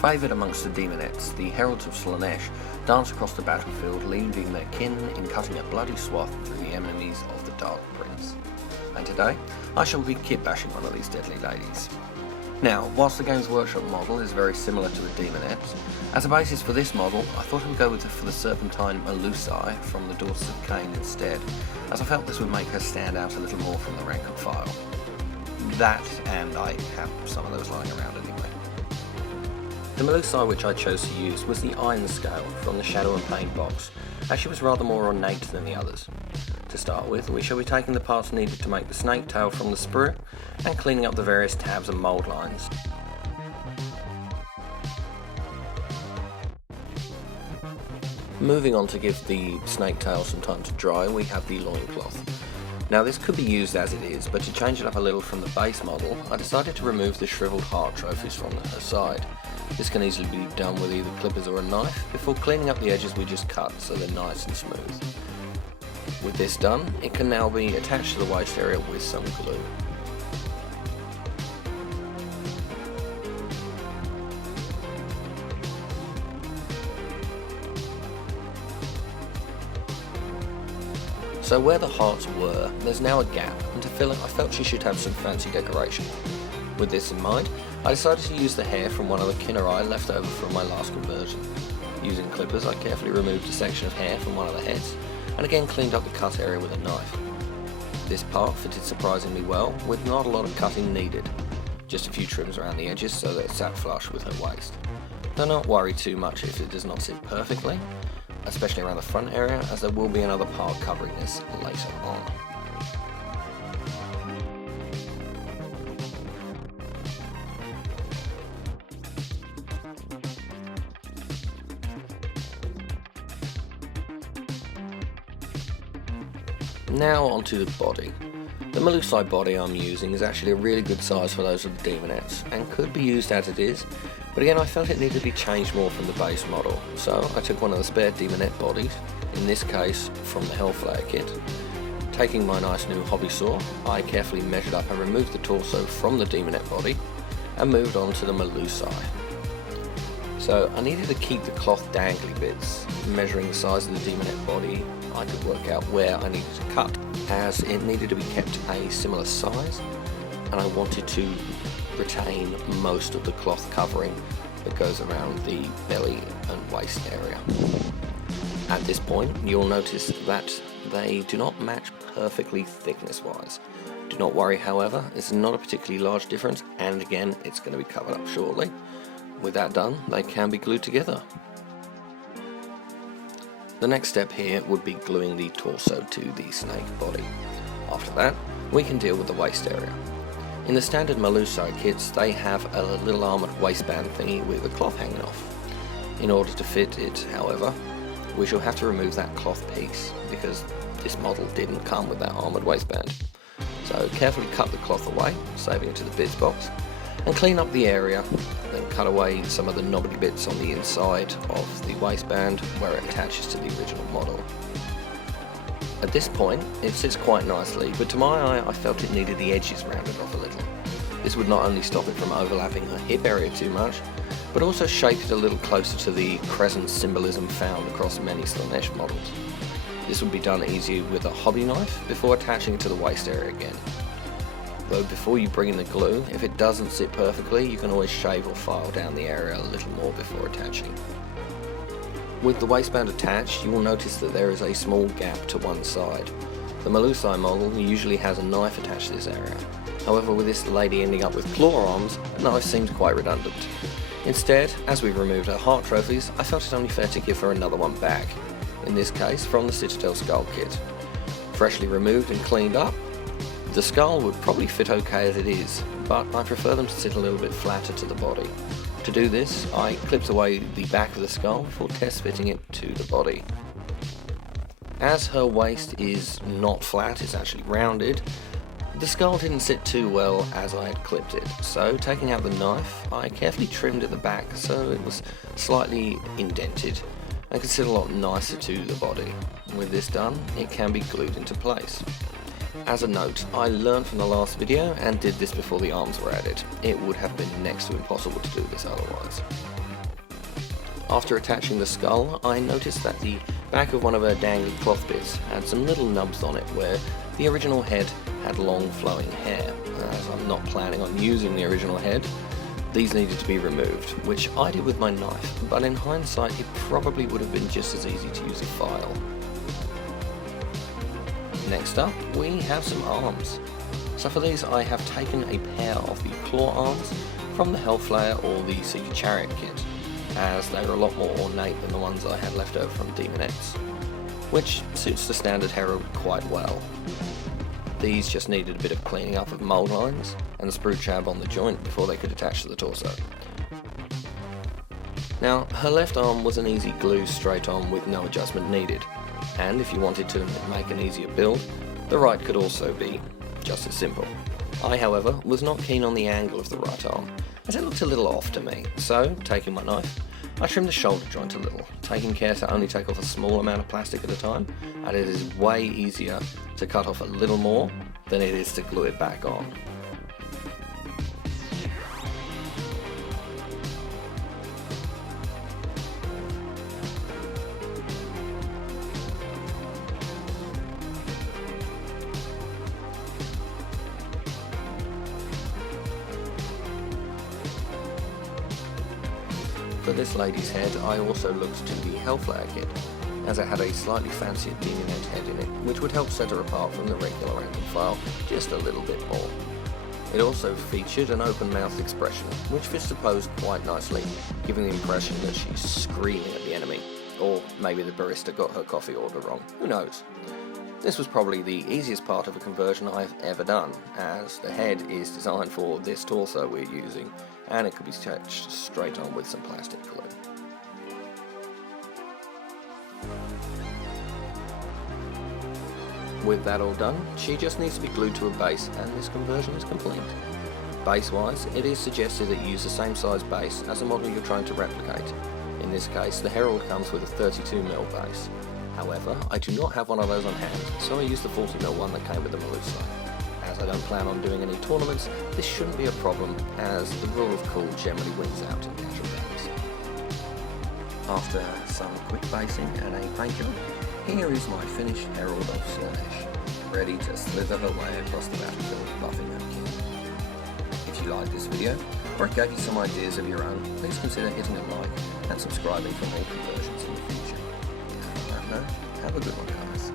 Favoured amongst the Daemonettes, the Heralds of Slaanesh dance across the battlefield, leaving their kin in cutting a bloody swath through the enemies of the Dark Prince. And today, I shall be kit bashing one of these deadly ladies. Now, whilst the Games Workshop model is very similar to the Daemonettes, as a basis for this model, I thought I would go for the Serpentine Melusai from the Daughters of Cain instead, as I felt this would make her stand out a little more from the rank and file. That, and I have some of those lying around anyway. The Melusai which I chose to use was the Ironscale from the Shadow and Pain box, as she was rather more ornate than the others. To start with, we shall be taking the parts needed to make the snake tail from the sprue, and cleaning up the various tabs and mould lines. Moving on to give the snake tail some time to dry, we have the loincloth. Now this could be used as it is, but to change it up a little from the base model, I decided to remove the shriveled heart trophies from her side. This can easily be done with either clippers or a knife, before cleaning up the edges we just cut so they're nice and smooth. With this done, it can now be attached to the waist area with some glue. So where the hearts were, there's now a gap, and to fill it I felt she should have some fancy decoration. With this in mind, I decided to use the hair from one of the Kinneri left over from my last conversion. Using clippers, I carefully removed a section of hair from one of the heads, and again cleaned up the cut area with a knife. This part fitted surprisingly well, with not a lot of cutting needed. Just a few trims around the edges so that it sat flush with her waist. Do not worry too much if it does not sit perfectly, especially around the front area, as there will be another part covering this later on. Now onto the body. The Melusai body I'm using is actually a really good size for those of the Daemonettes, and could be used as it is, but again I felt it needed to be changed more from the base model, so I took one of the spare Daemonette bodies, in this case from the Hellflayer kit. Taking my nice new hobby saw, I carefully measured up and removed the torso from the Daemonette body, and moved on to the Melusai. So I needed to keep the cloth dangly bits. Measuring the size of the Daemonette body, I could work out where I needed to cut, as it needed to be kept a similar size, and I wanted to retain most of the cloth covering that goes around the belly and waist area. At this point, you'll notice that they do not match perfectly thickness wise. Do not worry, however, it's not a particularly large difference, and again it's going to be covered up shortly. With that done, they can be glued together. The next step here would be gluing the torso to the snake body. After that, we can deal with the waist area. In the standard Melusai kits, they have a little armoured waistband thingy with a cloth hanging off. In order to fit it, however, we shall have to remove that cloth piece, because this model didn't come with that armoured waistband. So carefully cut the cloth away, saving it to the bits box, and clean up the area, then cut away some of the knobbly bits on the inside of the waistband where it attaches to the original model. At this point, it sits quite nicely, but to my eye I felt it needed the edges rounded off a little. This would not only stop it from overlapping her hip area too much, but also shape it a little closer to the crescent symbolism found across many Slaanesh models. This would be done easier with a hobby knife before attaching it to the waist area again. Though before you bring in the glue, if it doesn't sit perfectly, you can always shave or file down the area a little more before attaching. With the waistband attached, you will notice that there is a small gap to one side. The Melusai model usually has a knife attached to this area. However, with this lady ending up with claw arms, a knife seemed quite redundant. Instead, as we've removed her heart trophies, I felt it only fair to give her another one back, in this case from the Citadel Skull kit. Freshly removed and cleaned up, the skull would probably fit okay as it is, but I prefer them to sit a little bit flatter to the body. To do this, I clipped away the back of the skull before test fitting it to the body. As her waist is not flat, it's actually rounded, the skull didn't sit too well as I had clipped it, so taking out the knife, I carefully trimmed at the back so it was slightly indented and could sit a lot nicer to the body. With this done, it can be glued into place. As a note, I learned from the last video and did this before the arms were added. It would have been next to impossible to do this otherwise. After attaching the skull, I noticed that the back of one of her dangly cloth bits had some little nubs on it where the original head had long flowing hair. As I'm not planning on using the original head, these needed to be removed, which I did with my knife, but in hindsight it probably would have been just as easy to use a file. Next up, we have some arms. So for these I have taken a pair of the claw arms from the Hellflayer or the Seeker Chariot kit, as they are a lot more ornate than the ones I had left over from Daemonettes, which suits the standard Herald quite well. These just needed a bit of cleaning up of mould lines and the sprue tab on the joint before they could attach to the torso. Now, her left arm was an easy glue straight on with no adjustment needed, and if you wanted to make an easier build, the right could also be just as simple. I, however, was not keen on the angle of the right arm, as it looked a little off to me, so, taking my knife, I trimmed the shoulder joint a little, taking care to only take off a small amount of plastic at a time, and it is way easier to cut off a little more than it is to glue it back on. For this lady's head, I also looked to the Hellflayer kit, as it had a slightly fancier Daemonette head in it, which would help set her apart from the regular random file just a little bit more. It also featured an open-mouthed expression, which fits the pose quite nicely, giving the impression that she's screaming at the enemy, or maybe the barista got her coffee order wrong, who knows. This was probably the easiest part of a conversion I've ever done, as the head is designed for this torso we're using, and it could be attached straight on with some plastic glue. With that all done, she just needs to be glued to a base and this conversion is complete. Base-wise, it is suggested that you use the same size base as the model you're trying to replicate. In this case, the Herald comes with a 32mm base. However, I do not have one of those on hand, so I used the 40mm one that came with the Melusai. As I don't plan on doing any tournaments, this shouldn't be a problem, as the rule of cool generally wins out in casual games. After some quick basing and a painkiller, here is my finished Herald of Slaanesh, ready to slither her way across the battlefield buffing her kin. If you liked this video, or it gave you some ideas of your own, please consider hitting a like and subscribing for more conversions in the future. On that note, have a good one, guys.